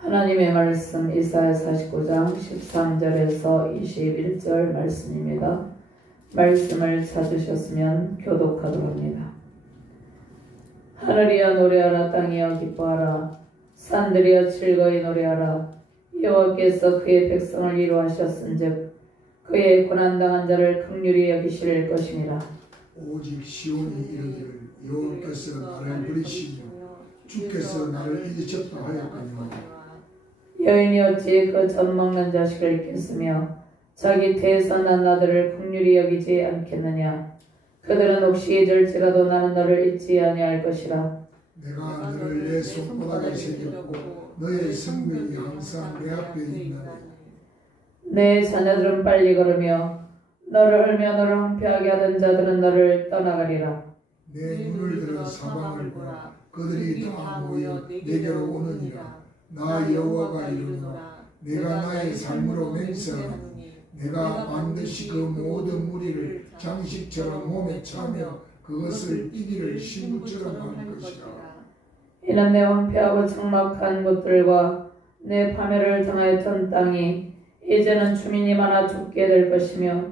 하나님의 말씀 이사야 49장 13절에서 21절 말씀입니다. 말씀을 찾으셨으면 교독하도록 합니다. 하늘이여 노래하라. 땅이여 기뻐하라. 산들이여 즐거이 노래하라. 여호와께서 그의 백성을 이루하셨은즉 그의 고난당한 자를 긍휼히 여기실 것임이라. 오직 시온이 이르기를 여호와께서 나를 버리시며 주께서 나를 잊으셨다 하였거니와. 여인이 어찌 그 젖 먹는 자식을 잊겠으며 자기 태에서 난 아들을 긍휼히 여기지 않겠느냐. 그들은 혹시 잊을지라도 나는 너를 잊지 아니할 것이라. 내가 너를 내 손바닥에 새겼고 너의 성명이 항상 내 앞에 있나니. 내 자녀들은 빨리 걸으며 너를 울며 너를 황폐하게 하던 자들은 너를 떠나가리라. 내 눈을 들어 사방을 보라. 그들이 다 모여 내게로 오느니라. 나 여호와가 이르노라. 내가 나의 삶으로 맹세하노니 내가 반드시 그 모든 무리를 장식처럼 몸에 차며 그것을 이기를 신부처럼 할 것이라. 이는 내 황폐하고 적막한 곳들과 내 파멸을 당하였던 땅이 이제는 주민이 많아 죽게 될 것이며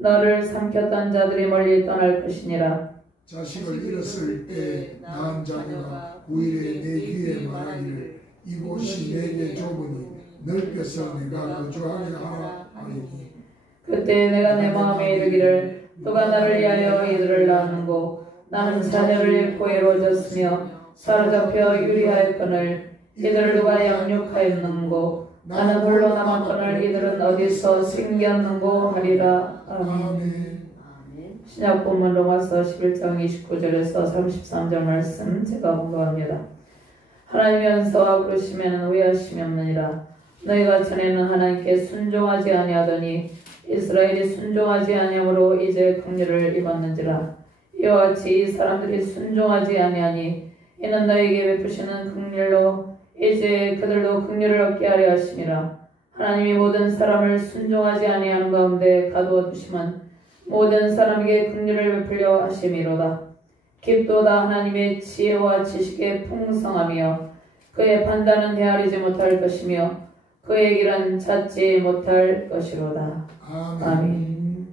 너를 삼켰던 자들이 멀리 떠날 것이니라. 자식을 잃었을 때 낳은 자녀가 9일에 내 귀에 말하기를 이곳이 내게 좁으니 넓혀서 내가 거주하게 하라 하리니. 그때 내가 내 마음에 이르기를 누가 나를 위하여 이들을 낳았는고. 나는 자녀를 잃고 외로워졌으며 사로잡혀 유리하였거늘 이들을 누가 양육하였는고. 나는 홀로 남았거늘 이들은 어디서 생겼는고 하리라. 아멘. 신약 본문 로마서 11장 29절에서 33절 말씀 제가 공부합니다. 하나님의 은사와 부르심에는 오해하심이 없느니라. 너희가 전에는 하나님께 순종하지 아니하더니 이스라엘이 순종하지 아니함으로 이제 긍휼을 입었는지라. 이와 같이 이 사람들이 순종하지 아니하니 이는 너희에게 베푸시는 긍휼로 이제 그들도 긍휼을 얻게 하려 하심이라. 하나님이 모든 사람을 순종하지 아니하는 가운데 가두어 두심은 모든 사람에게 긍휼을 베풀려 하심이로다. 깊도다 하나님의 지혜와 지식의 풍성하며 그의 판단은 헤아리지 못할 것이며 그의 길은 찾지 못할 것이로다. 아멘.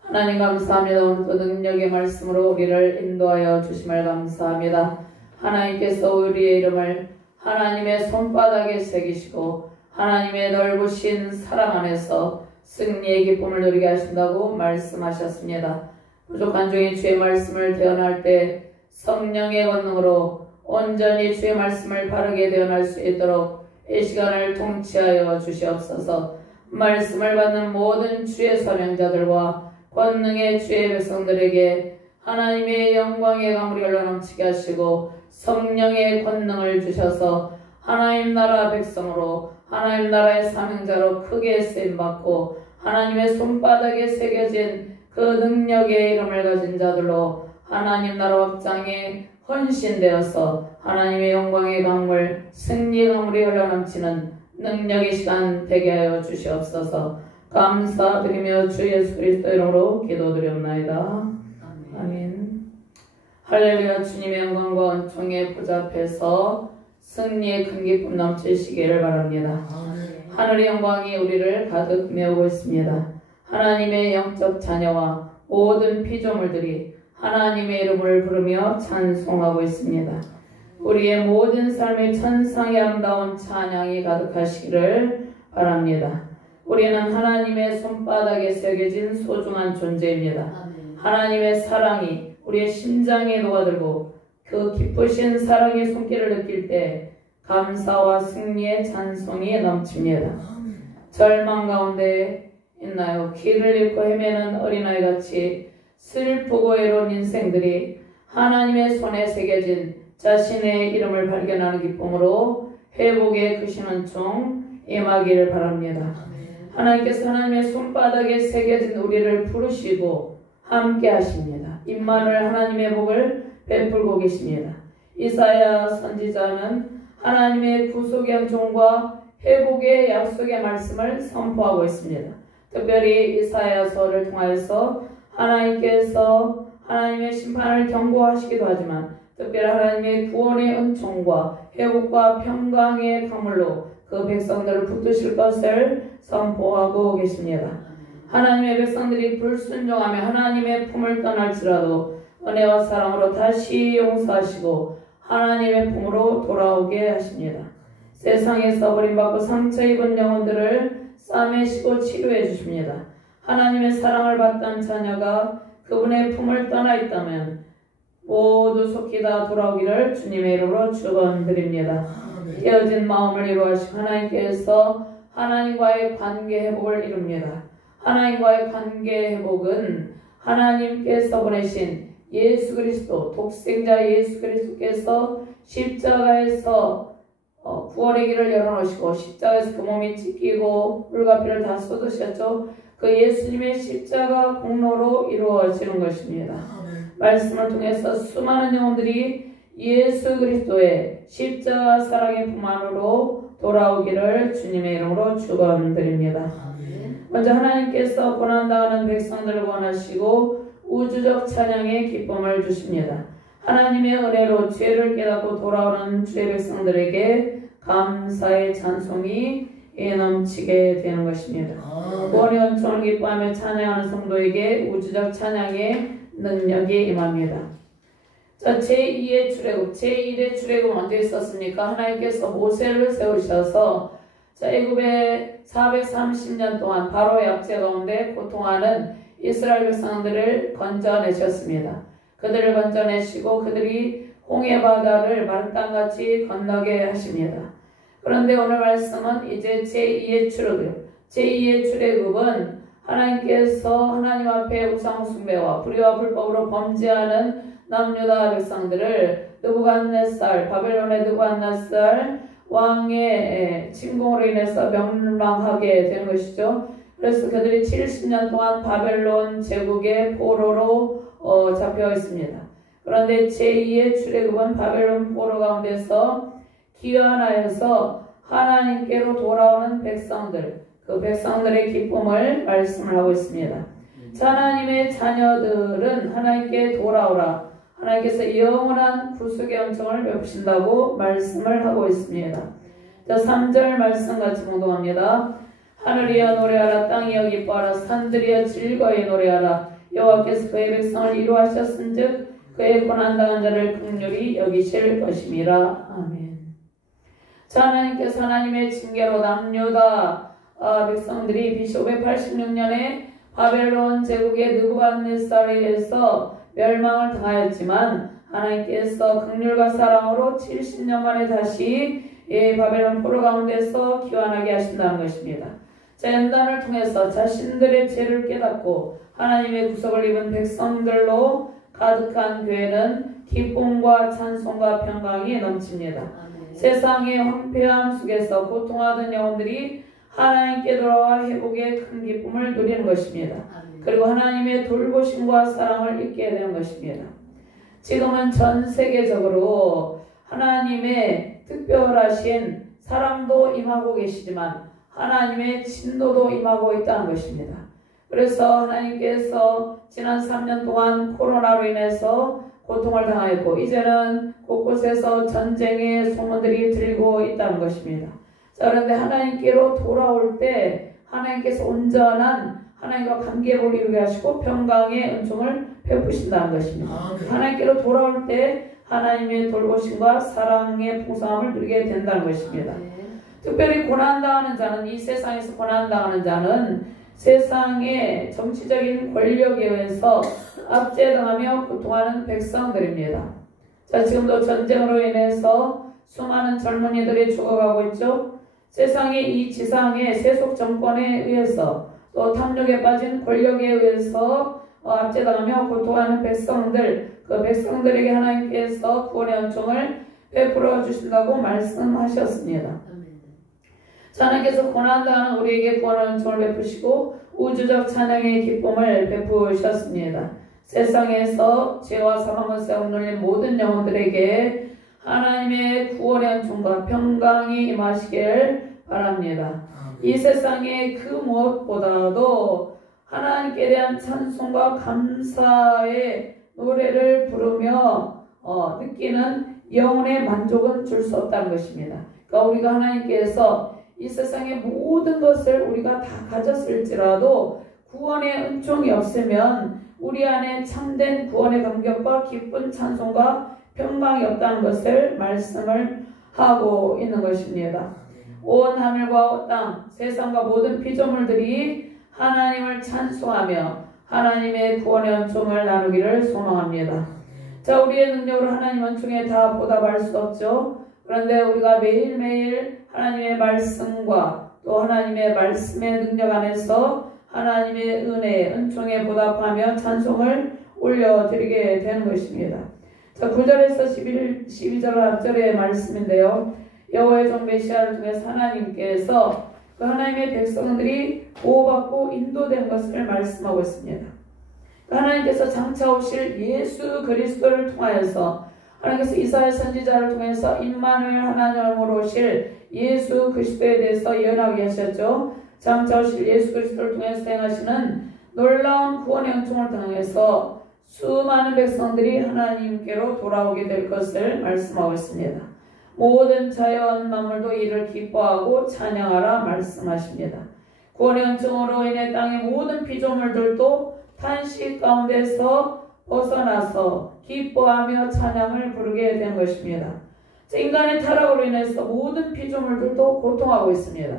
하나님 감사합니다. 오늘도 능력의 말씀으로 우리를 인도하여 주심을 감사합니다. 하나님께서 우리의 이름을 하나님의 손바닥에 새기시고 하나님의 넓으신 사랑 안에서 승리의 기쁨을 누리게 하신다고 말씀하셨습니다. 부족한 중에 주의 말씀을 대언할 때 성령의 권능으로 온전히 주의 말씀을 바르게 대언할 수 있도록 이 시간을 통치하여 주시옵소서. 말씀을 받는 모든 주의 사명자들과 권능의 주의 백성들에게 하나님의 영광의 강물이 흘러넘치게 하시고 성령의 권능을 주셔서 하나님 나라 백성으로 하나님 나라의 사명자로 크게 쓰임받고 하나님의 손바닥에 새겨진 그 능력의 이름을 가진 자들로 하나님 나라 확장에 헌신되어서 하나님의 영광의 강물 승리의 강물이 흘러넘치는 능력의 시간 되게 하여 주시옵소서. 감사드리며 주 예수 그리스도 이름으로 기도드리옵나이다. 아멘. 할렐루야. 주님의 영광과 은총의 보좌 앞에서 승리의 큰 기쁨 넘치시기를 바랍니다. 하늘의 영광이 우리를 가득 메우고 있습니다. 하나님의 영적 자녀와 모든 피조물들이 하나님의 이름을 부르며 찬송하고 있습니다. 우리의 모든 삶의 천상의 아름다운 찬양이 가득하시기를 바랍니다. 우리는 하나님의 손바닥에 새겨진 소중한 존재입니다. 하나님의 사랑이 우리의 심장에 녹아들고 그 기쁘신 사랑의 손길을 느낄 때 감사와 승리의 찬송이 넘칩니다. 절망 가운데 있나요? 길을 잃고 헤매는 어린아이같이 슬프고 외로운 인생들이 하나님의 손에 새겨진 자신의 이름을 발견하는 기쁨으로 회복의 크신 은총 임하기를 바랍니다. 하나님께서 하나님의 손바닥에 새겨진 우리를 부르시고 함께 하십니다. 임마누엘 하나님의 복을 베풀고 계십니다. 이사야 선지자는 하나님의 구속의 은총과 회복의 약속의 말씀을 선포하고 있습니다. 특별히 이사야서를 통하여서 하나님께서 하나님의 심판을 경고하시기도 하지만 특별히 하나님의 구원의 은총과 회복과 평강의 강물로 그 백성들을 붙드실 것을 선포하고 계십니다. 하나님의 백성들이 불순종하며 하나님의 품을 떠날지라도 은혜와 사랑으로 다시 용서하시고 하나님의 품으로 돌아오게 하십니다. 세상에서 버림받고 상처 입은 영혼들을 싸매시고 치료해 주십니다. 하나님의 사랑을 받던 자녀가 그분의 품을 떠나 있다면 모두 속히 다 돌아오기를 주님의 이름으로 축원드립니다. 깨어진 마음을 이루하시고 하나님께서 하나님과의 관계 회복을 이룹니다. 하나님과의 관계 회복은 하나님께서 보내신 예수 그리스도, 독생자 예수 그리스도께서 십자가에서 구원의 길을 열어놓으시고 십자가에서 그 몸이 찢기고 물과 피를 다 쏟으셨죠. 그 예수님의 십자가 공로로 이루어지는 것입니다. 말씀을 통해서 수많은 영혼들이 예수 그리스도의 십자가 사랑의 품 안으로 돌아오기를 주님의 이름으로 축원드립니다. 먼저 하나님께서 고난당하는 백성들을 구원하시고 우주적 찬양의 기쁨을 주십니다. 하나님의 은혜로 죄를 깨닫고 돌아오는 주의 백성들에게 감사의 찬송이 넘치게 되는 것입니다. 구원의 은총을 기뻐하며 찬양하는 성도에게 우주적 찬양의 능력이 임합니다. 자, 제2의 출애굽, 제1의 출애굽 언제 있었습니까? 하나님께서 모세를 세우셔서 애굽에 430년 동안 바로의 압제 가운데 고통하는 이스라엘 백성들을 건져내셨습니다. 그들을 건져내시고 그들이 홍해 바다를 마른 땅같이 건너게 하십니다. 그런데 오늘 말씀은 이제 제2의 출애굽, 제2의 출애굽은 하나님께서 하나님 앞에 우상 숭배와 불의와 불법으로 범죄하는 남유다 백성들을 느부갓네살, 바벨론의 느부갓네살 왕의 침공으로 인해서 멸망하게 된 것이죠. 그래서 그들이 70년 동안 바벨론 제국의 포로로 잡혀 있습니다. 그런데 제2의 출애굽은 바벨론 포로 가운데서 귀환하여서 하나님께로 돌아오는 백성들, 그 백성들의 기쁨을 말씀을 하고 있습니다. 하나님의 자녀들은 하나님께 돌아오라. 하나님께서 영원한 구속의 은총을 베푸신다고 말씀을 하고 있습니다. 자, 3절 말씀 같이 공동합니다. 하늘이여 노래하라, 땅이여 기뻐하라, 산들이여 즐거이 노래하라. 여호와께서 그의 백성을 이루하셨은즉 그의 고난당한 자를 긍휼히 여기실 것임이라. 아멘. 자, 하나님께서 하나님의 징계로 남유다 백성들이 BC 586년에 바벨론 제국의 느부갓네살에 의해서 멸망을 당하였지만 하나님께서 긍휼과 사랑으로 70년 만에 다시 바벨론 포로 가운데서 귀환하게 하신다는 것입니다. 자, 연단을 통해서 자신들의 죄를 깨닫고 하나님의 구속을 입은 백성들로 가득한 교회는 기쁨과 찬송과 평강이 넘칩니다. 세상의 황폐함 속에서 고통하던 영혼들이 하나님께 돌아와 회복의 큰 기쁨을 누리는 것입니다. 그리고 하나님의 돌보심과 사랑을 잊게 되는 것입니다. 지금은 전 세계적으로 하나님의 특별하신 사랑도 임하고 계시지만 하나님의 진노도 임하고 있다는 것입니다. 그래서 하나님께서 지난 3년 동안 코로나로 인해서 고통을 당하였고 이제는 곳곳에서 전쟁의 소문들이 들리고 있다는 것입니다. 자, 그런데 하나님께로 돌아올 때 하나님께서 온전한 하나님과 관계를 이루게 하시고 평강의 은총을 베푸신다는 것입니다. 하나님께로 돌아올 때 하나님의 돌보심과 사랑의 풍성함을 누리게 된다는 것입니다. 특별히 고난당하는 자는, 이 세상에서 고난당하는 자는 세상의 정치적인 권력에 의해서 압제당하며 고통하는 백성들입니다. 자, 지금도 전쟁으로 인해서 수많은 젊은이들이 죽어가고 있죠. 세상의 이 지상의 세속 정권에 의해서 또 탐욕에 빠진 권력에 의해서 압제당하며 고통하는 백성들, 그 백성들에게 하나님께서 구원의 은총을 베풀어 주신다고 말씀하셨습니다. 하나님께서 고난당하는 우리에게 구원의 은총을 베푸시고 우주적 찬양의 기쁨을 베푸셨습니다. 세상에서 죄와 사망을 억눌린 모든 영혼들에게 하나님의 구원의 은총과 평강이 임하시길 바랍니다. 이 세상의 그 무엇보다도 하나님께 대한 찬송과 감사의 노래를 부르며 느끼는 영혼의 만족은 줄 수 없다는 것입니다. 그러니까 우리가 하나님께서 이 세상의 모든 것을 우리가 다 가졌을지라도 구원의 은총이 없으면 우리 안에 참된 구원의 감격과 기쁜 찬송과 평강이 없다는 것을 말씀을 하고 있는 것입니다. 온 하늘과 땅, 세상과 모든 피조물들이 하나님을 찬송하며 하나님의 구원의 은총을 나누기를 소망합니다. 자, 우리의 능력으로 하나님 은총에 다 보답할 수 없죠. 그런데 우리가 매일매일 하나님의 말씀과 또 하나님의 말씀의 능력 안에서 하나님의 은혜, 은총에 보답하며 찬송을 올려드리게 되는 것입니다. 자, 9절에서 12절 앞절의 말씀인데요. 여호와의 종 메시아를 통해서 하나님께서 그 하나님의 백성들이 보호받고 인도된 것을 말씀하고 있습니다. 하나님께서 장차 오실 예수 그리스도를 통하여서 하나님께서 이사야 선지자를 통해서 임마누엘 하나님으로 오실 예수 그리스도에 대해서 예언하게 하셨죠. 장차 오실 예수 그리스도를 통해서 행하시는 놀라운 구원의 은총을 통해서 수많은 백성들이 하나님께로 돌아오게 될 것을 말씀하고 있습니다. 모든 자연 만물도 이를 기뻐하고 찬양하라 말씀하십니다. 구원의 은총으로 인해 땅의 모든 피조물들도 탄식 가운데서 벗어나서 기뻐하며 찬양을 부르게 된 것입니다. 인간의 타락으로 인해서 모든 피조물들도 고통하고 있습니다.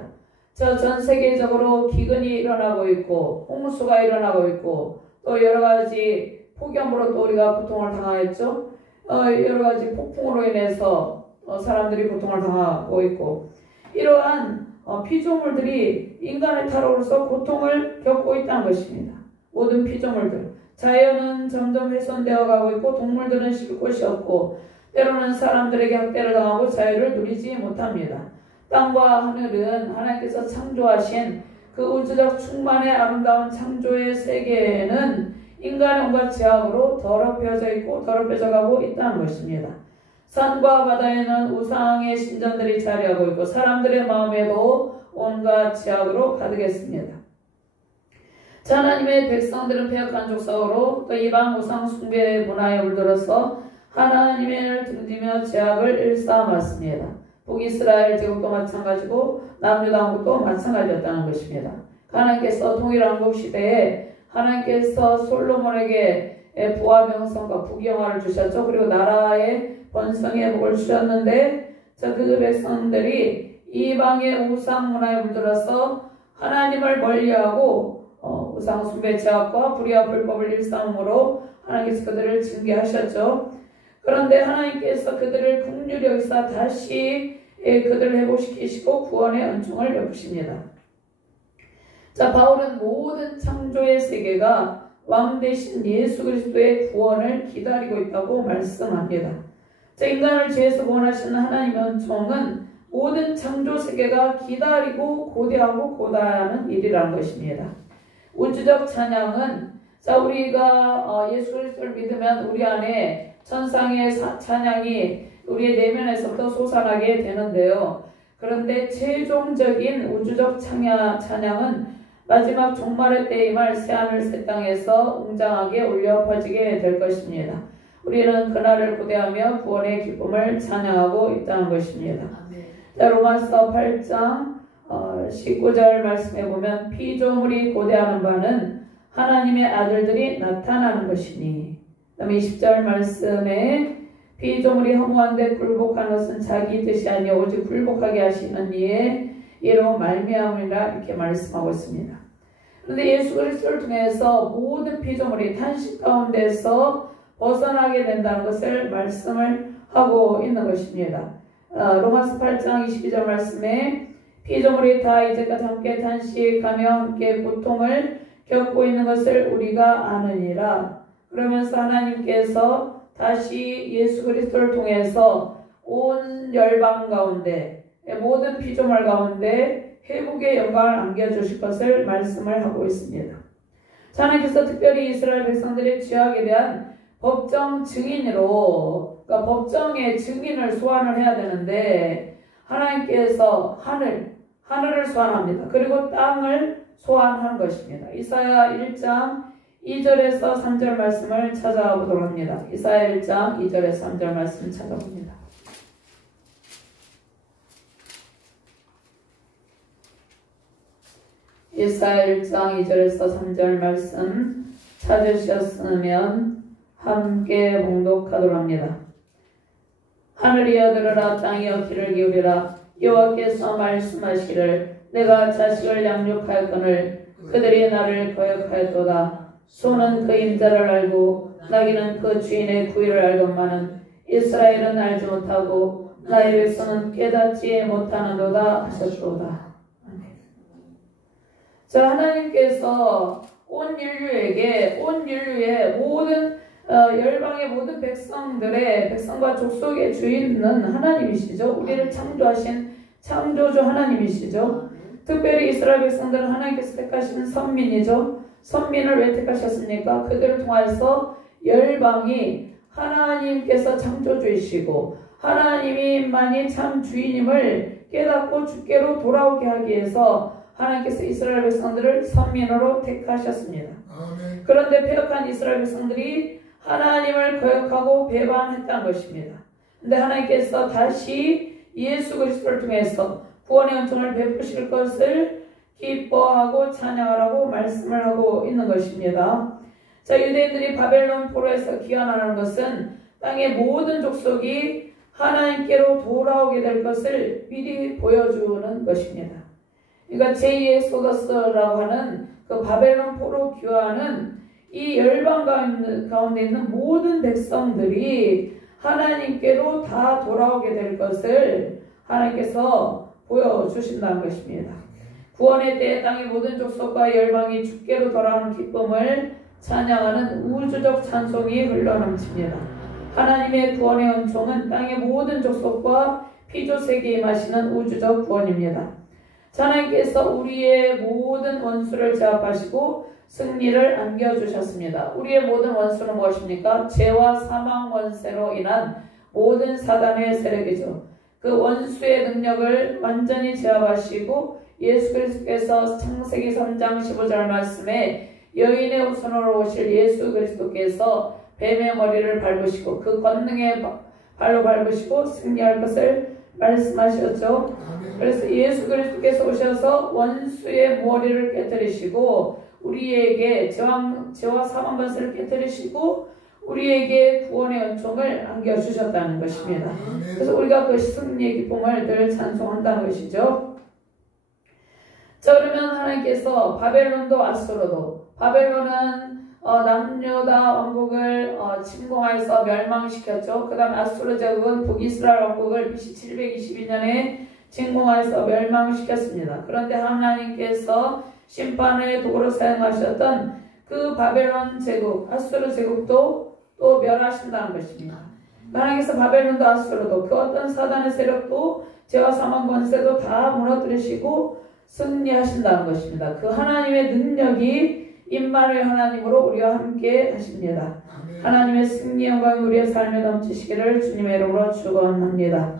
전 세계적으로 기근이 일어나고 있고 홍수가 일어나고 있고 또 여러가지 폭염으로 또 우리가 고통을 당하였죠. 여러가지 폭풍으로 인해서 사람들이 고통을 당하고 있고 이러한 피조물들이 인간의 타락으로서 고통을 겪고 있다는 것입니다. 모든 피조물들. 자연은 점점 훼손되어 가고 있고 동물들은 쉴 곳이 없고 때로는 사람들에게 학대를 당하고 자유를 누리지 못합니다. 땅과 하늘은 하나님께서 창조하신 그 우주적 충만의 아름다운 창조의 세계에는 인간의 온갖 제약으로 더럽혀져 있고 더럽혀져 가고 있다는 것입니다. 산과 바다에는 우상의 신전들이 자리하고 있고 사람들의 마음에도 온갖 제약으로 가득했습니다. 자, 하나님의 백성들은 패역한 족속으로 또 이방 우상 숭배 문화에 물들어서 하나님을 등지며 제약을 일삼았습니다. 북이스라엘 제국도 마찬가지고 남유다 왕국도 마찬가지였다는 것입니다. 하나님께서 동일왕국 시대에 하나님께서 솔로몬에게 부와 명성과 부경화를 주셨죠. 그리고 나라의 번성의 복을 주셨는데 그 백성들이 이방의 우상 문화에 물들어서 하나님을 멀리하고 우상 숭배 제약과 불의와 불법을 일삼으로 하나님께서 그들을 징계하셨죠. 그런데 하나님께서 그들을 긍휼히 여기사 다시 그들을 회복시키시고 구원의 은총을 베푸십니다. 자, 바울은 모든 창조의 세계가 왕 대신 예수 그리스도의 구원을 기다리고 있다고 말씀합니다. 자, 인간을 죄에서 구원하시는 하나님의 은총은 모든 창조 세계가 기다리고 고대하고 고다하는 일이라는 것입니다. 우주적 찬양은 자, 우리가 예수 그리스도를 믿으면 우리 안에 천상의 찬양이 우리의 내면에서부터 솟아나게 되는데요. 그런데 최종적인 우주적 찬양은 마지막 종말의 때에 말 새하늘 새 땅에서 웅장하게 울려 퍼지게 될 것입니다. 우리는 그날을 고대하며 구원의 기쁨을 찬양하고 있다는 것입니다. 자, 로마서 8장 19절 말씀에 보면 피조물이 고대하는 바는 하나님의 아들들이 나타나는 것이니, 그 다음에 20절 말씀에 피조물이 허무한데 굴복한 것은 자기 뜻이 아니요 오직 굴복하게 하시는 이로 말미암으리라 이렇게 말씀하고 있습니다. 그런데 예수 그리스도를 통해서 모든 피조물이 탄식 가운데서 벗어나게 된다는 것을 말씀을 하고 있는 것입니다. 로마서 8장 22절 말씀에 피조물이 다 이제까지 함께 탄식하며 함께 고통을 겪고 있는 것을 우리가 아느니라. 그러면서 하나님께서 다시 예수 그리스도를 통해서 온 열방 가운데 모든 피조물 가운데 회복의 영광을 안겨주실 것을 말씀을 하고 있습니다. 하나님께서 특별히 이스라엘 백성들의 죄악에 대한 법정 증인으로, 그러니까 법정의 증인을 소환을 해야 되는데 하나님께서 하늘을 소환합니다. 그리고 땅을 소환한 것입니다. 이사야 1장 2절에서 3절 말씀을 찾아보도록 합니다. 이사야 1장 2절에서 3절 말씀 찾아봅니다. 이사야 1장 2절에서 3절 말씀 찾으셨으면 함께 봉독하도록 합니다. 하늘이여 들으라, 땅이여 귀를 기울이라. 여호와께서 말씀하시기를 내가 자식을 양육하였거늘 그들이 나를 거역하였도다. 소는 그 임자를 알고 나귀는 그 주인의 구의를 알건만은 이스라엘은 알지 못하고 나의 백성은 깨닫지 못하는도다 하셨도다. 자, 하나님께서 온 인류의 모든 열방의 모든 백성과 족속의 주인은 하나님이시죠. 우리를 창조하신 창조주 하나님이시죠. 특별히 이스라엘 백성들은 하나님께서 택하신 선민이죠. 선민을 왜 택하셨습니까? 그들을 통해서 열방이 하나님께서 창조주이시고 하나님이만이 참 주인임을 깨닫고 주께로 돌아오게 하기 위해서 하나님께서 이스라엘 백성들을 선민으로 택하셨습니다. 아멘. 그런데 패역한 이스라엘 백성들이 하나님을 거역하고 배반했다는 것입니다. 그런데 하나님께서 다시 예수 그리스도를 통해서 구원의 은총을 베푸실 것을 기뻐하고 찬양하라고 말씀을 하고 있는 것입니다. 자, 유대인들이 바벨론 포로에서 귀환하는 것은 땅의 모든 족속이 하나님께로 돌아오게 될 것을 미리 보여주는 것입니다. 그러니까 제2의 엑소더스라고 하는 그 바벨론 포로 귀환은 이 열방 가운데 있는 모든 백성들이 하나님께로 다 돌아오게 될 것을 하나님께서 보여주신다는 것입니다. 구원의 때에 땅의 모든 족속과 열방이 주께로 돌아오는 기쁨을 찬양하는 우주적 찬송이 흘러넘칩니다. 하나님의 구원의 은총은 땅의 모든 족속과 피조세계에 임하시는 우주적 구원입니다. 하나님께서 우리의 모든 원수를 제압하시고 승리를 안겨주셨습니다. 우리의 모든 원수는 무엇입니까? 죄와 사망 원세로 인한 모든 사단의 세력이죠. 그 원수의 능력을 완전히 제압하시고 예수 그리스도께서 창세기 3장 15절 말씀에 여인의 후손으로 오실 예수 그리스도께서 뱀의 머리를 밟으시고 그 권능의 발로 밟으시고 승리할 것을 말씀하셨죠. 그래서 예수 그리스도께서 오셔서 원수의 머리를 깨뜨리시고 우리에게 죄와 사망 권세를 깨뜨리시고 우리에게 구원의 은총을 안겨주셨다는 것입니다. 그래서 우리가 그 승리의 기쁨을 늘 찬송한다는 것이죠. 자, 그러면 하나님께서 바벨론도 아수르도, 바벨론은 남유다 왕국을 침공하여서 멸망시켰죠. 그 다음 아수르 제국은 북이스라엘 왕국을 BC 722년에 침공하여서 멸망시켰습니다. 그런데 하나님께서 심판의 도구로 사용하셨던 그 바벨론 제국, 아수르 제국도 또 멸하신다는 것입니다. 하나님께서 바벨론도 아수르도 그 어떤 사단의 세력도 죄와 사망 권세도 다 무너뜨리시고 승리하신다는 것입니다. 그 하나님의 능력이 임마누엘 하나님으로 우리와 함께 하십니다. 아멘. 하나님의 승리 영광이 우리의 삶에 넘치시기를 주님의 이름으로 축원합니다.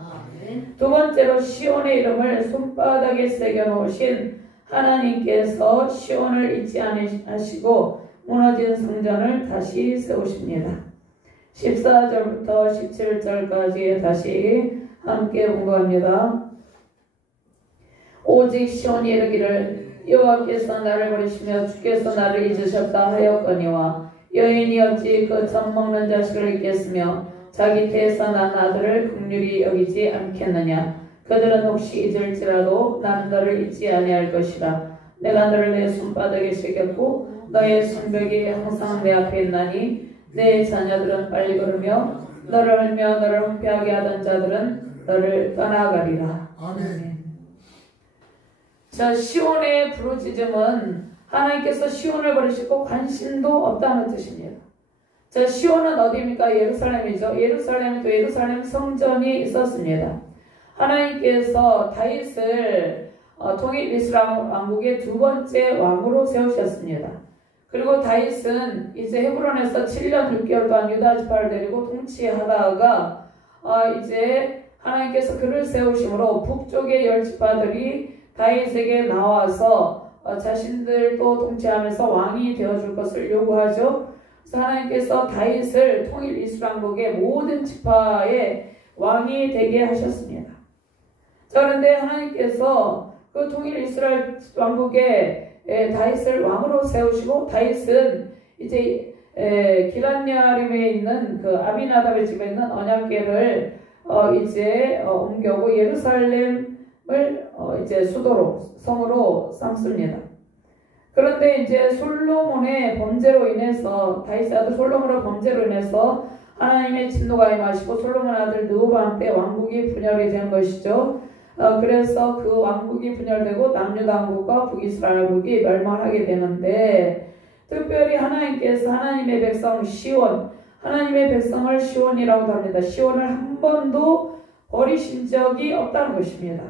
두 번째로 시온의 이름을 손바닥에 새겨놓으신 하나님께서 시온을 잊지 않으시고 무너진 성전을 다시 세우십니다. 14절부터 17절까지 다시 함께 공부합니다. 오직 시온이 이르기를 여호와께서 나를 버리시며 주께서 나를 잊으셨다 하였거니와 여인이 어찌 그 젖 먹는 자식을 잊겠으며 자기 태에서 난 아들을 긍휼히 여기지 않겠느냐. 그들은 혹시 잊을지라도 나는 너를 잊지 아니할 것이라. 내가 너를 내 손바닥에 새겼고 너의 손뼉이 항상 내 앞에 있나니 내 자녀들은 빨리 걸으며 너를 헐며 너를 황폐하게 하던 자들은 너를 떠나가리라. 아멘. 자, 시온의 부르짖음은 하나님께서 시온을 버리시고 관심도 없다는 뜻입니다. 자, 시온은 어디입니까? 예루살렘이죠. 예루살렘 성전이 있었습니다. 하나님께서 다윗을 통일 이스라엘 왕국의 두 번째 왕으로 세우셨습니다. 그리고 다윗은 이제 헤브론에서 7년 6개월 동안 유다 지파를 데리고 통치하다가 이제 하나님께서 그를 세우심으로 북쪽의 10지파들이 다윗에게 나와서 자신들도 통치하면서 왕이 되어줄 것을 요구하죠. 그래서 하나님께서 다윗을 통일 이스라엘 왕국의 모든 지파의 왕이 되게 하셨습니다. 자, 그런데 하나님께서 그 통일 이스라엘 왕국의 다윗을 왕으로 세우시고, 다윗은 이제 기럇야림에 있는 그 아비나답의 집에 있는 언약궤를 이제 옮겨오고 예루살렘을 이제 수도로, 성으로 삼습니다. 그런데 이제 솔로몬의 범죄로 인해서, 다윗의 아들 솔로몬의 범죄로 인해서 하나님의 진노가 임하시고 솔로몬 아들 르호보암 때 왕국이 분열이 된 것이죠. 그래서 그 왕국이 분열되고 남유다 왕국과 북이스라엘 왕국이 멸망하게 되는데, 특별히 하나님께서 하나님의 백성 시온, 하나님의 백성을 시온이라고 합니다. 시온을 한 번도 버리신 적이 없다는 것입니다.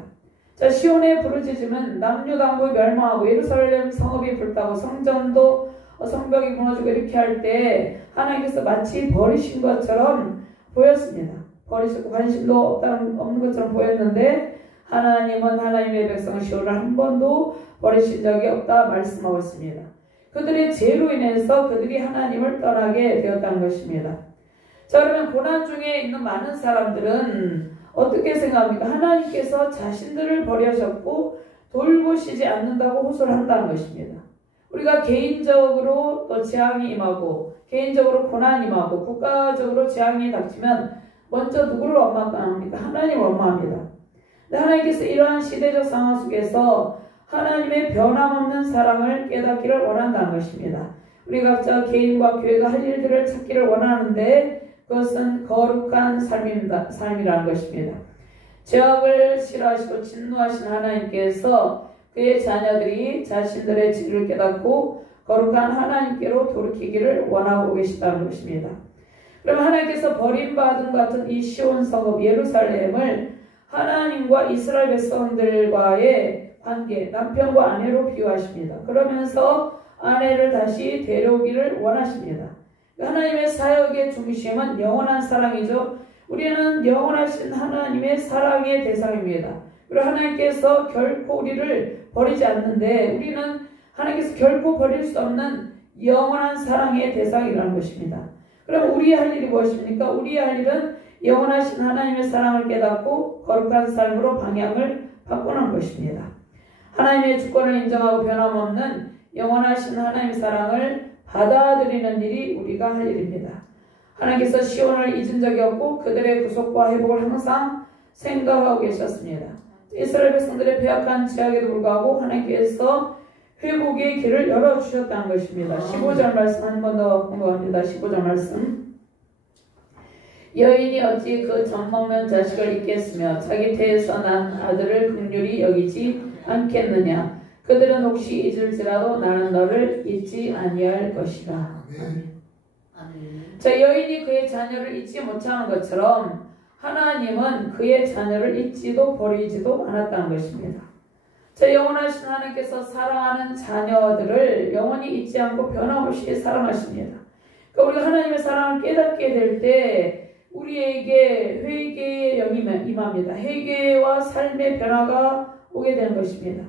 자, 시온의 부르짖음은 남유다 왕국이 멸망하고 예루살렘 성읍이 불타고 성전도 성벽이 무너지고 이렇게 할 때 하나님께서 마치 버리신 것처럼 보였습니다. 버리셨고 관심도 없는 것처럼 보였는데, 하나님은 하나님의 백성 시온을 한 번도 버리신 적이 없다 말씀하고 있습니다. 그들의 죄로 인해서 그들이 하나님을 떠나게 되었다는 것입니다. 자, 그러면 고난 중에 있는 많은 사람들은 어떻게 생각합니까? 하나님께서 자신들을 버리셨고 돌보시지 않는다고 호소를 한다는 것입니다. 우리가 개인적으로 또 재앙이 임하고, 개인적으로 고난이 임하고, 국가적으로 재앙이 닥치면 먼저 누구를 원망합니까? 하나님을 원망합니다. 근데 하나님께서 이러한 시대적 상황 속에서 하나님의 변함없는 사랑을 깨닫기를 원한다는 것입니다. 우리 각자 개인과 교회가 할 일들을 찾기를 원하는데, 그것은 거룩한 삶이라는 것입니다. 죄악을 싫어하시고 진노하신 하나님께서 그의 자녀들이 자신들의 죄를 깨닫고 거룩한 하나님께로 돌이키기를 원하고 계시다는 것입니다. 그럼 하나님께서 버림받은 같은 이 시온 성읍 예루살렘을 하나님과 이스라엘 백성들과의 관계, 남편과 아내로 비유하십니다. 그러면서 아내를 다시 데려오기를 원하십니다. 하나님의 사역의 중심은 영원한 사랑이죠. 우리는 영원하신 하나님의 사랑의 대상입니다. 그리고 하나님께서 결코 우리를 버리지 않는데, 우리는 하나님께서 결코 버릴 수 없는 영원한 사랑의 대상이라는 것입니다. 그럼 우리의 할 일이 무엇입니까? 우리의 할 일은 영원하신 하나님의 사랑을 깨닫고 거룩한 삶으로 방향을 바꾸는 것입니다. 하나님의 주권을 인정하고 변함없는 영원하신 하나님의 사랑을 받아들이는 일이 우리가 할 일입니다. 하나님께서 시온을 잊은 적이 없고 그들의 구속과 회복을 항상 생각하고 계셨습니다. 이스라엘 백성들의 배악한 죄악에도 불구하고 하나님께서 회복의 길을 열어주셨다는 것입니다. 15절 말씀 한 번 더 공부합니다. 15절 말씀. 여인이 어찌 그 젖 먹는 자식을 잊겠으며 자기 태에서 난 아들을 긍휼히 여기지 않겠느냐. 그들은 혹시 잊을지라도 나는 너를 잊지 아니할 것이라. 자, 여인이 그의 자녀를 잊지 못하는 것처럼 하나님은 그의 자녀를 잊지도 버리지도 않았다는 것입니다. 자, 영원하신 하나님께서 사랑하는 자녀들을 영원히 잊지 않고 변함없이 사랑하십니다. 그러니까 우리가 하나님의 사랑을 깨닫게 될 때 우리에게 회개의 영이 임합니다. 회개와 삶의 변화가 오게 되는 것입니다.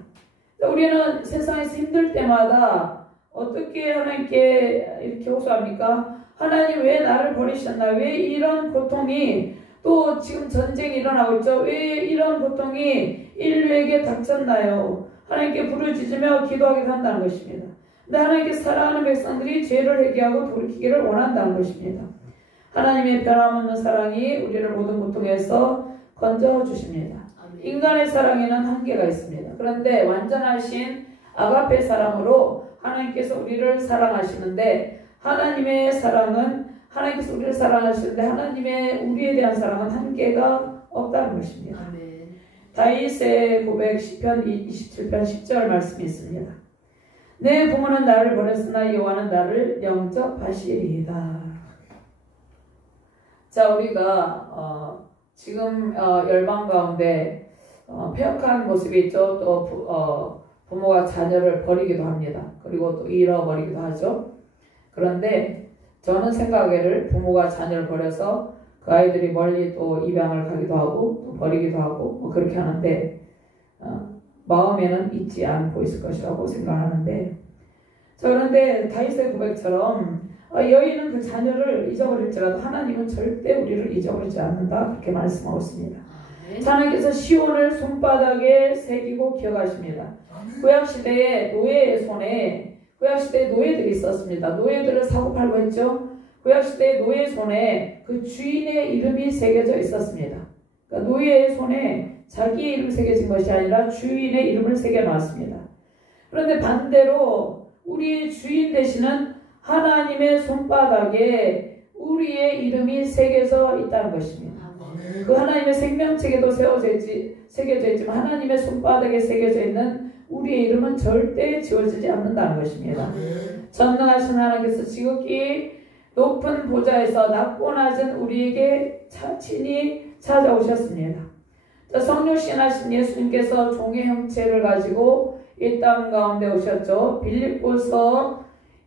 우리는 세상에서 힘들 때마다 어떻게 하나님께 이렇게 호소합니까? 하나님 왜 나를 버리셨나? 왜 이런 고통이, 또 지금 전쟁이 일어나고 있죠? 왜 이런 고통이 인류에게 닥쳤나요? 하나님께 부르짖으며 기도하기도 한다는 것입니다. 근데 하나님께 사랑하는 백성들이 죄를 회개하고 돌이키기를 원한다는 것입니다. 하나님의 변함없는 사랑이 우리를 모든 고통에서 건져주십니다. 인간의 사랑에는 한계가 있습니다. 그런데 완전하신 아가페 사랑으로 하나님께서 우리를 사랑하시는데, 하나님의 사랑은, 하나님께서 우리를 사랑하시는데 하나님의 우리에 대한 사랑은 한계가 없다는 것입니다. 아멘. 다윗의 고백 시편 27편 10절 말씀이 있습니다. 내 부모는 나를 버렸으나 여호와는 나를 영접하시리이다. 자, 우리가 지금 열방 가운데 폐역한 모습이 있죠. 또 부모가 자녀를 버리기도 합니다. 그리고 또 잃어버리기도 하죠. 그런데 저는 생각에를 부모가 자녀를 버려서 그 아이들이 멀리 또 입양을 가기도 하고 또 버리기도 하고 뭐 그렇게 하는데 마음에는 잊지 않고 있을 것이라고 생각하는데, 자, 그런데 다윗의 고백처럼 여인은 그 자녀를 잊어버릴지라도 하나님은 절대 우리를 잊어버리지 않는다, 그렇게 말씀하고 있습니다. 하나님께서 시온을 손바닥에 새기고 기억하십니다. 구약시대에 노예의 손에, 구약시대에 노예들이 있었습니다. 노예들을 사고팔고 했죠. 구약시대의 노예 손에 그 주인의 이름이 새겨져 있었습니다. 그러니까 노예의 손에 자기의 이름이 새겨진 것이 아니라 주인의 이름을 새겨놨습니다. 그런데 반대로 우리의 주인 되시는 하나님의 손바닥에 우리의 이름이 새겨져 있다는 것입니다. 그 하나님의 생명책에도 새겨져 있지만 하나님의 손바닥에 새겨져 있는 우리의 이름은 절대 지워지지 않는다는 것입니다. 전능하신 하나님께서 지극히 높은 보좌에서 낮고 낮은 우리에게 친히 찾아오셨습니다. 성육신 하신 예수님께서 종의 형체를 가지고 이 땅 가운데 오셨죠. 빌립보서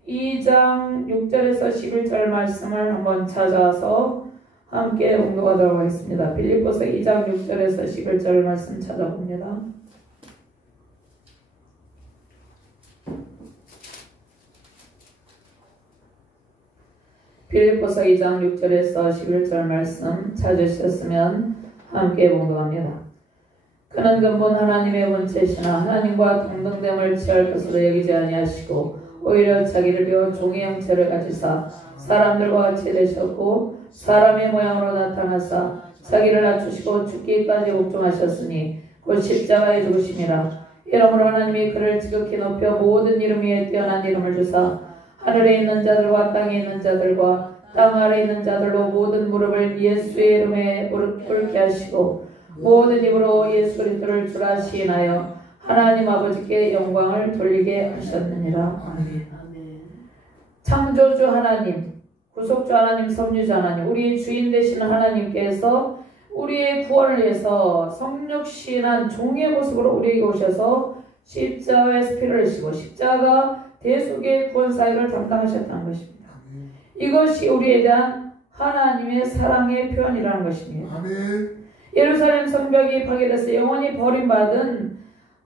2장 6절에서 11절 말씀을 한번 찾아서 함께 공부하도록 하겠습니다. 빌립보서 2장 6절에서 11절 말씀 찾아봅니다. 빌립보서 2장 6절에서 11절 말씀 찾으셨으면 함께 공부합니다. 그는 근본 하나님의 본체시나 하나님과 동등됨을 취할 것으로 여기지 아니하시고 오히려 자기를 비워 종의 형체를 가지사 사람들과 같이 되셨고 사람의 모양으로 나타나사 자기를 낮추시고 죽기까지 복종하셨으니 곧 십자가에 죽으심이라. 이러므로 하나님이 그를 지극히 높여 모든 이름 위에 뛰어난 이름을 주사 하늘에 있는 자들과 땅에 있는 자들과 땅 아래에 있는 자들로 모든 무릎을 예수의 이름에 무릎 꿇게 하시고 모든 입으로 예수 그리스도를 주라 시인하여 하나님 아버지께 영광을 돌리게 하셨느니라. 창조주 하나님, 구속주 하나님, 섭리주 하나님, 우리 주인 되시는 하나님께서 우리의 구원을 위해서 성육신한 종의 모습으로 우리에게 오셔서 십자가에서 피를 흘리시고 십자가 대속의 구원 사역을 담당하셨다는 것입니다. 이것이 우리에 대한 하나님의 사랑의 표현이라는 것입니다. 예루살렘 성벽이 파괴돼서 영원히 버림받은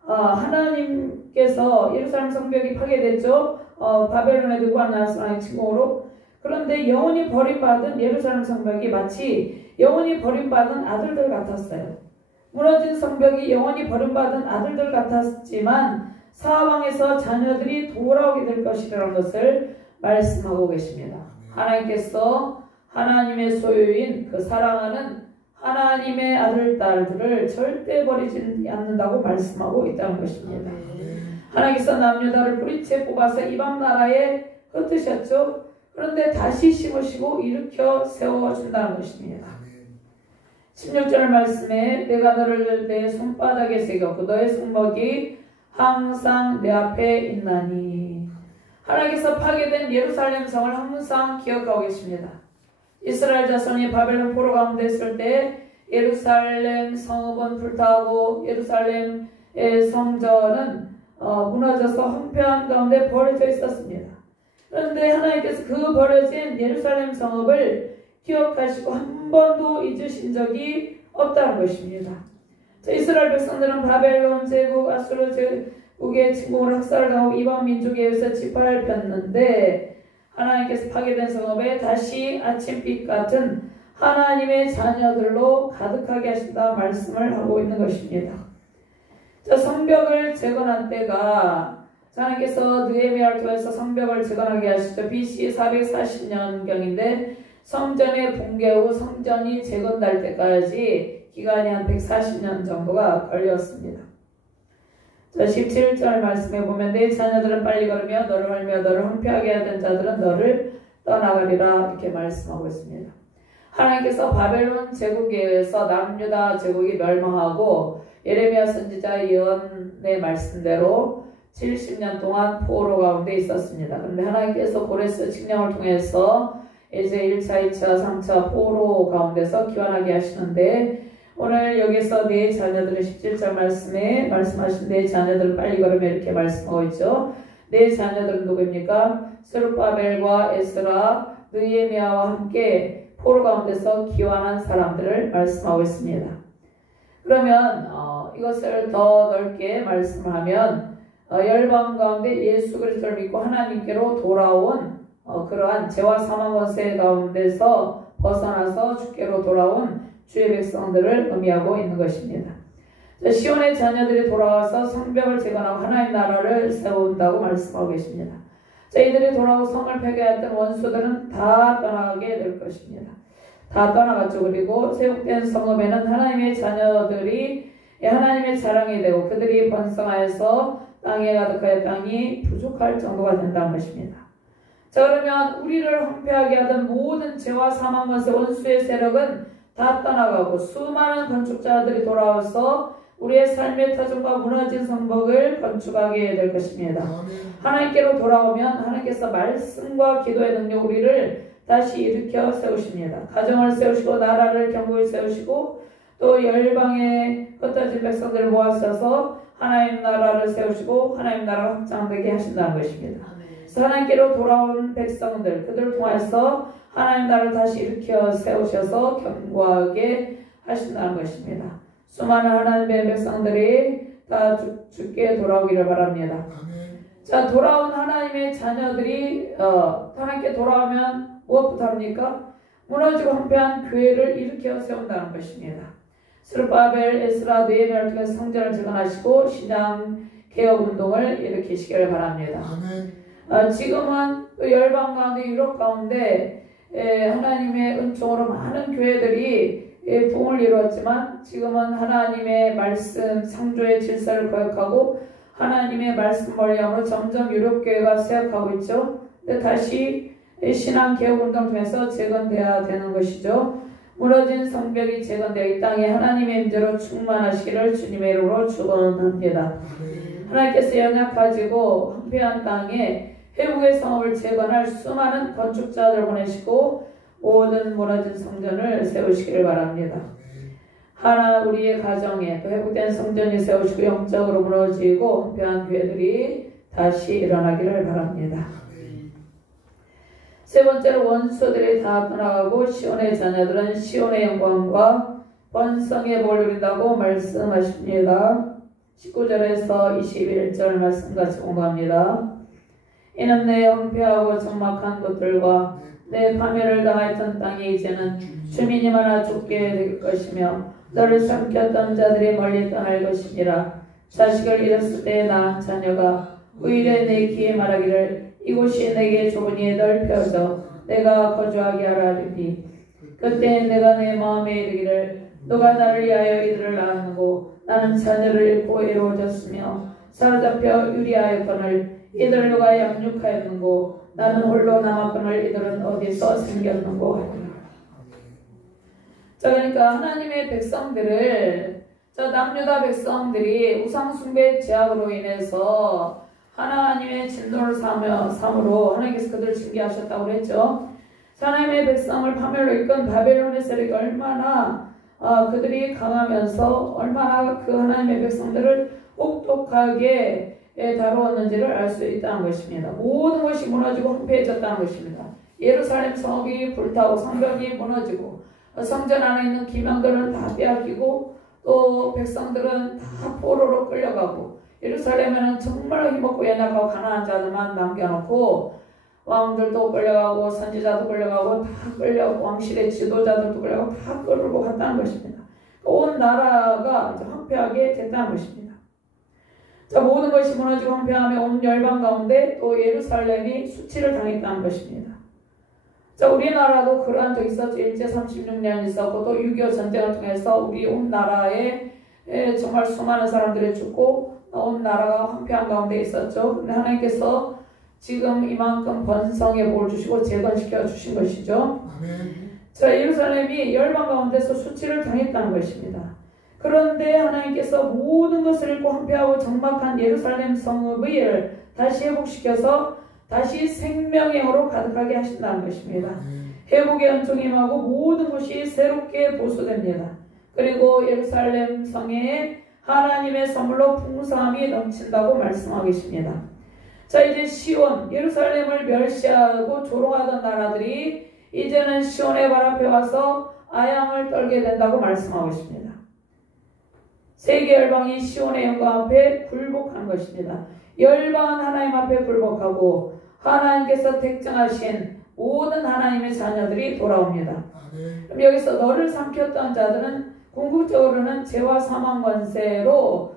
하나님께서 예루살렘 성벽이 파괴됐죠. 바벨론의 느부갓네살의 침공으로. 그런데 영원히 버림받은 예루살렘 성벽이 마치 영원히 버림받은 아들들 같았어요. 무너진 성벽이 영원히 버림받은 아들들 같았지만 사방에서 자녀들이 돌아오게 될 것이라는 것을 말씀하고 계십니다. 하나님께서 하나님의 소유인 그 사랑하는 하나님의 아들, 딸들을 절대 버리지 않는다고 말씀하고 있다는 것입니다. 하나님께서 남유다를 뿌리채 뽑아서 이방 나라에 흩으셨죠. 그런데 다시 심으시고 일으켜 세워준다는 것입니다. 16절 말씀에 내가 너를 내 손바닥에 새겼고 너의 손목이 항상 내 앞에 있나니. 하나님께서 파괴된 예루살렘 성을 항상 기억하고 계십니다. 이스라엘 자손이 바벨론 포로 가운데 있을 때 예루살렘 성읍은 불타고 예루살렘의 성전은 무너져서 황폐한 가운데 버려져 있었습니다. 그런데 하나님께서 그 버려진 예루살렘 성읍을 기억하시고 한 번도 잊으신 적이 없다는 것입니다. 이스라엘 백성들은 바벨론 제국, 아수르 제국의 침공을 학살을 당하고 이방 민족에 의해서 짓밟혔는데 하나님께서 파괴된 성읍에 다시 아침빛 같은 하나님의 자녀들로 가득하게 하신다 말씀을 하고 있는 것입니다. 성벽을 재건한 때가 하나님께서 느헤미야를 통해서 성벽을 재건하게 하시죠. BC 440년경인데 성전의 붕괴 후 성전이 재건될 때까지 기간이 한 140년 정도가 걸렸습니다. 17절 말씀에 보면 내 자녀들은 빨리 걸으며 너를 헐며 너를 황폐하게 하던 자들은 너를 떠나가리라 이렇게 말씀하고 있습니다. 하나님께서 바벨론 제국에 의해서 남유다 제국이 멸망하고 예레미야 선지자 예언의 말씀대로 70년 동안 포로 가운데 있었습니다. 그런데 하나님께서 고레스 칙령을 통해서 이제 1차, 2차, 3차 포로 가운데서 귀환하게 하시는데 오늘 여기서 내 자녀들의 17절 말씀에 말씀하신 내 자녀들은 빨리 걸으며 이렇게 말씀하고 있죠. 내 자녀들은 누구입니까? 스룹바벨과 에스라, 느헤미야와 함께 포로 가운데서 귀환한 사람들을 말씀하고 있습니다. 그러면 이것을 더 넓게 말씀하면 열방 가운데 예수 그리스도를 믿고 하나님께로 돌아온 그러한 죄와 사망 권세 가운데서 벗어나서 주께로 돌아온 주의 백성들을 의미하고 있는 것입니다. 시온의 자녀들이 돌아와서 성벽을 재건하고 하나님 나라를 세운다고 말씀하고 계십니다. 이들이 돌아오고 성을 폐괴했던 원수들은 다 떠나게 될 것입니다. 다 떠나갔죠. 그리고 세웁된 성읍에는 하나님의 자녀들이 하나님의 자랑이 되고 그들이 번성하여서 땅에 가득하여 땅이 부족할 정도가 된다는 것입니다. 그러면 우리를 황폐하게 하던 모든 죄와 사망 권세 원수의 세력은 다 떠나가고 수많은 건축자들이 돌아와서 우리의 삶의 터전과 무너진 성벽을 건축하게 될 것입니다. 하나님께로 돌아오면 하나님께서 말씀과 기도의 능력 우리를 다시 일으켜 세우십니다. 가정을 세우시고 나라를 견고히 세우시고 또 열방에 흩어진 백성들을 모아서 하나님 나라를 세우시고 하나님 나라가 확장되게 하신다는 것입니다. 그래서 하나님께로 돌아온 백성들 그들을 통해서 하나님 나라를 다시 일으켜 세우셔서 견고하게 하신다는 것입니다. 수많은 하나님의 백성들이 다 주께 돌아오기를 바랍니다. 돌아온 하나님의 자녀들이 하나님께 돌아오면 무엇부터 합니까? 무너지고 황폐한 교회를 일으켜 세운다는 것입니다. 스룹바벨, 에스라, 느헤미야를 통해서 성전을 재건하시고 신앙 개혁 운동을 일으키시기를 바랍니다. 지금은 열방 가운데 유럽 가운데 하나님의 은총으로 많은 교회들이 부흥을 이루었지만 지금은 하나님의 말씀 창조의 질서를 거역하고 하나님의 말씀 멀리함으로 점점 유럽교회가 쇠약하고 있죠. 근데 다시 신앙 개혁 운동을 통해서 재건되어야 되는 것이죠. 무너진 성벽이 재건되어 이 땅에 하나님의 임재로 충만하시기를 주님의 이름으로 축원합니다. 하나님께서 연약해지고 황폐한 땅에 회복의 성읍을 재건할 수많은 건축자들을 보내시고 모든 무너진 성전을 세우시기를 바랍니다. 하나 우리의 가정에 또 회복된 성전이 세우시고 영적으로 무너지고 황폐한 교회들이 다시 일어나기를 바랍니다. 세 번째로 원수들이 다 떠나가고 시온의 자녀들은 시온의 영광과 번성의 복을 누린다고 말씀하십니다. 19절에서 21절 말씀같이 공부합니다. 이는 내 황폐하고 적막한 곳들과 내 파멸을 당하였던 땅이 이제는 주민이 많아 죽게 될 것이며 너를 삼켰던 자들이 멀리 떠날 것이니라. 자식을 잃었을 때 낳은 자녀가 의뢰 내 귀에 말하기를 이곳이 내게 좁으니 넓혀져 내가 거주하게 하라 하리니 그때 내가 내 마음에 이르기를 너가 나를 위하여 이들을 낳았고 나는 자녀를 잃고 외로워졌으며 사로잡혀 유리하였거늘 이들을 누가 양육하였는고 나는 홀로 남았거늘 이들은 어디서 생겼는고 하니라. 그러니까 하나님의 백성들을 남유다 백성들이 우상숭배 죄악으로 인해서 하나님의 진노를 삼으로 하나님께서 그들을 징계하셨다고 그랬죠. 하나님의 백성을 파멸로 이끈 바벨론의 세력이 얼마나 그들이 강하면서 얼마나 그 하나님의 백성들을 혹독하게 다루었는지를 알 수 있다는 것입니다. 모든 것이 무너지고 황폐해졌다는 것입니다. 예루살렘 성이 불타고 성벽이 무너지고 성전 안에 있는 기명들은 다 빼앗기고 또 백성들은 다 포로로 끌려가고 예루살렘에는 정말 힘없고 연약하고 가난한 자들만 남겨놓고 왕들도 끌려가고 선지자도 끌려가고 다 끌려가고 왕실의 지도자들도 끌려가고 다 끌고 갔다는 것입니다. 온 나라가 이제 황폐하게 됐다는 것입니다. 모든 것이 무너지고 황폐하며 온 열방 가운데 또 예루살렘이 수치를 당했다는 것입니다. 우리나라도 그러한 적이 있었죠. 일제 36년 있었고 또 6.25 전쟁을 통해서 우리 온 나라에 정말 수많은 사람들이 죽고 온 나라가 황폐한 가운데 있었죠. 그런데 하나님께서 지금 이만큼 번성의 복을 주시고 재건시켜 주신 것이죠. 예루살렘이 열방 가운데서 수치를 당했다는 것입니다. 그런데 하나님께서 모든 것을 잃고 황폐하고 적막한 예루살렘 성읍을 다시 회복시켜서 다시 생명의 영으로 가득하게 하신다는 것입니다. 회복의 은총이 임하고 모든 것이 새롭게 보수됩니다. 그리고 예루살렘 성에 하나님의 선물로 풍성함이 넘친다고 말씀하고 계십니다. 이제 시온, 예루살렘을 멸시하고 조롱하던 나라들이 이제는 시온의 발 앞에 와서 아양을 떨게 된다고 말씀하고 있습니다. 세계 열방이 시온의 영광 앞에 굴복한 것입니다. 열방은 하나님 앞에 굴복하고 하나님께서 택정하신 모든 하나님의 자녀들이 돌아옵니다. 그럼 여기서 너를 삼켰던 자들은 궁극적으로는 죄와 사망 권세로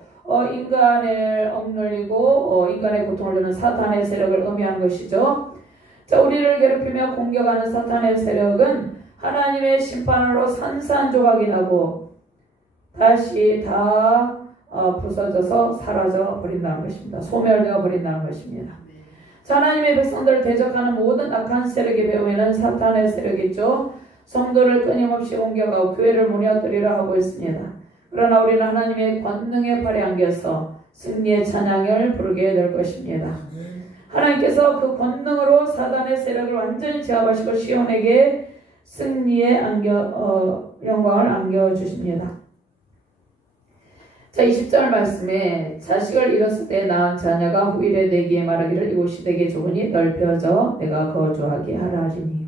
인간을 억눌리고 인간의 고통을 주는 사탄의 세력을 의미하는 것이죠. 자, 우리를 괴롭히며 공격하는 사탄의 세력은 하나님의 심판으로 산산조각이 나고 다시 다 부서져서 사라져 버린다는 것입니다. 소멸되어 버린다는 것입니다. 자, 하나님의 백성들을 대적하는 모든 악한 세력의 배후에는 사탄의 세력이죠. 성도를 끊임없이 공격하고 교회를 무너뜨리려 하고 있습니다. 그러나 우리는 하나님의 권능의 팔에 안겨서 승리의 찬양을 부르게 될 것입니다. 하나님께서 그 권능으로 사단의 세력을 완전히 제압하시고 시온에게 승리의 영광을 안겨주십니다. 자, 20절 말씀에 자식을 잃었을 때 낳은 자녀가 후일에 내게 말하기를 이곳이 되게 좋으니 넓혀져 내가 거주하게 하라 하시니.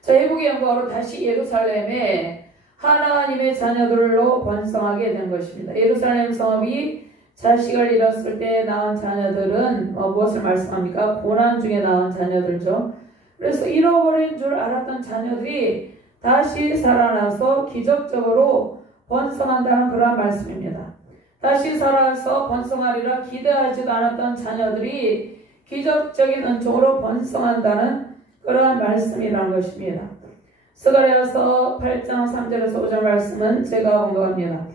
자, 회복의 영광으로 다시 예루살렘에 하나님의 자녀들로 번성하게 된 것입니다. 예루살렘 성읍이 자식을 잃었을 때 낳은 자녀들은 무엇을 말씀합니까? 고난 중에 낳은 자녀들죠. 그래서 잃어버린 줄 알았던 자녀들이 다시 살아나서 기적적으로 번성한다는 그런 말씀입니다. 다시 살아서 번성하리라 기대하지도 않았던 자녀들이 기적적인 은총으로 번성한다는 그런 말씀이라는 것입니다. 스가랴서 8장 3절에서 5절 말씀은 제가 언급합니다.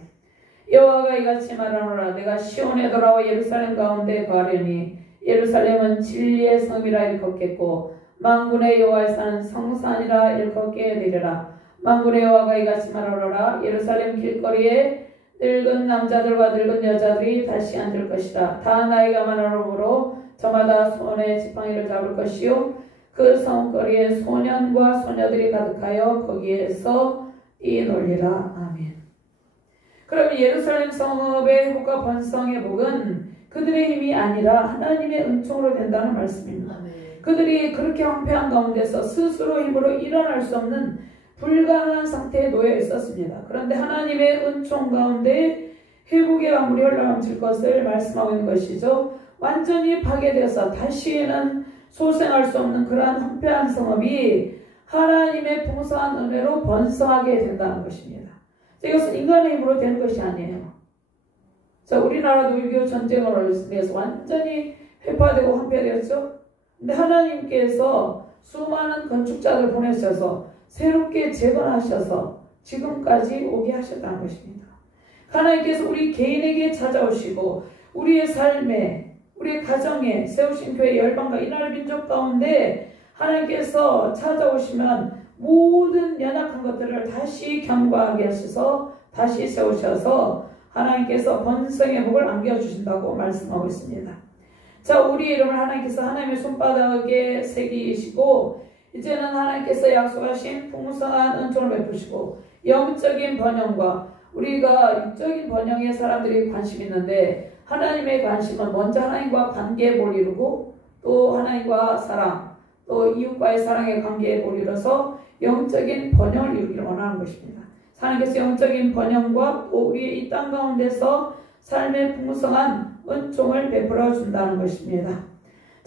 여호와가 이같이 말하노라. 내가 시온에 돌아와 예루살렘 가운데 거하려니 예루살렘은 진리의 성이라 일컫겠고 만군의 여호와의 산은 성산이라 일컫게 되리라. 만군의 여호와가 이같이 말하노라. 예루살렘 길거리에 늙은 남자들과 늙은 여자들이 다시 앉을 것이다. 다 나이가 많으므로 저마다 손에 지팡이를 잡을 것이요 그 성거리에 소년과 소녀들이 가득하여 거기에서 뛰놀리라. 아멘. 그럼 예루살렘 성읍의 회복과 번성의 복은 그들의 힘이 아니라 하나님의 은총으로 된다는 말씀입니다. 그들이 그렇게 황폐한 가운데서 스스로 힘으로 일어날 수 없는 불가능한 상태에 놓여 있었습니다. 그런데 하나님의 은총 가운데 회복의 강물이 흘러넘칠 것을 말씀하고 있는 것이죠. 완전히 파괴되어서 다시는 소생할 수 없는 그러한 황폐한 성읍이 하나님의 풍성한 은혜로 번성하게 된다는 것입니다. 이것은 인간의 힘으로 되는 것이 아니에요. 자, 우리나라도 6.25 전쟁으로 인해서 완전히 회파되고 황폐되었죠. 근데 하나님께서 수많은 건축자들 보내셔서 새롭게 재건하셔서 지금까지 오게 하셨다는 것입니다. 하나님께서 우리 개인에게 찾아오시고 우리의 삶에 우리 가정에 세우신 교회 열방과 이날 민족 가운데 하나님께서 찾아오시면 모든 연약한 것들을 다시 견고하게 하셔서 다시 세우셔서 하나님께서 번성의 복을 안겨주신다고 말씀하고 있습니다. 자, 우리 이름을 하나님께서 하나님의 손바닥에 새기시고 이제는 하나님께서 약속하신 풍성한 은총을 베푸시고 영적인 번영과 우리가 육적인 번영에 사람들이 관심이 있는데 하나님의 관심은 먼저 하나님과 관계에 몰이루고 또 하나님과 사랑 또 이웃과의 사랑의 관계에 몰이뤄서 영적인 번영을 이루기를 원하는 것입니다. 하나님께서 영적인 번영과 또 우리의 이 땅 가운데서 삶의 풍성한 은총을 베풀어 준다는 것입니다.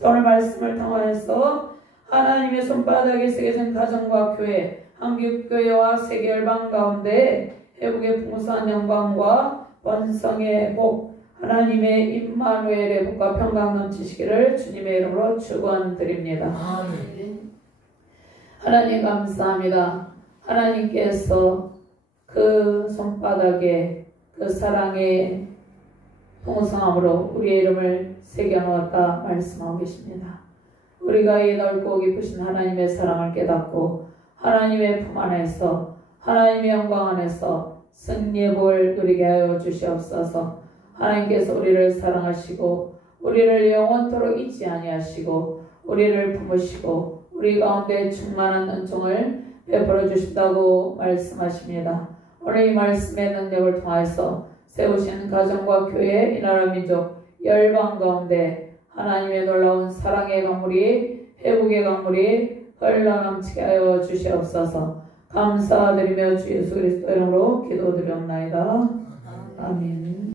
오늘 말씀을 통해서 하나님의 손바닥에 새겨진 가정과 교회, 한국교회와 세계 열방 가운데 회복의 풍성한 영광과 번성의 복, 하나님의 임마누엘의 복과 평강 넘치시기를 주님의 이름으로 축원드립니다. 하나님 감사합니다. 하나님께서 그 손바닥에 그 사랑의 풍성함으로 우리의 이름을 새겨놓았다 말씀하고 계십니다. 우리가 이 넓고 깊으신 하나님의 사랑을 깨닫고 하나님의 품 안에서 하나님의 영광 안에서 승리의 복을 누리게 하여 주시옵소서. 하나님께서 우리를 사랑하시고 우리를 영원토록 잊지 아니하시고 우리를 품으시고 우리 가운데 충만한 은총을 베풀어 주신다고 말씀하십니다. 오늘 이 말씀의 능력을 통해서 세우신 가정과 교회, 이 나라 민족, 열방 가운데 하나님의 놀라운 사랑의 강물이 회복의 강물이 흘러넘치게 하여 주시옵소서. 감사드리며 주 예수 그리스도 이름으로 기도드리옵나이다. 아멘.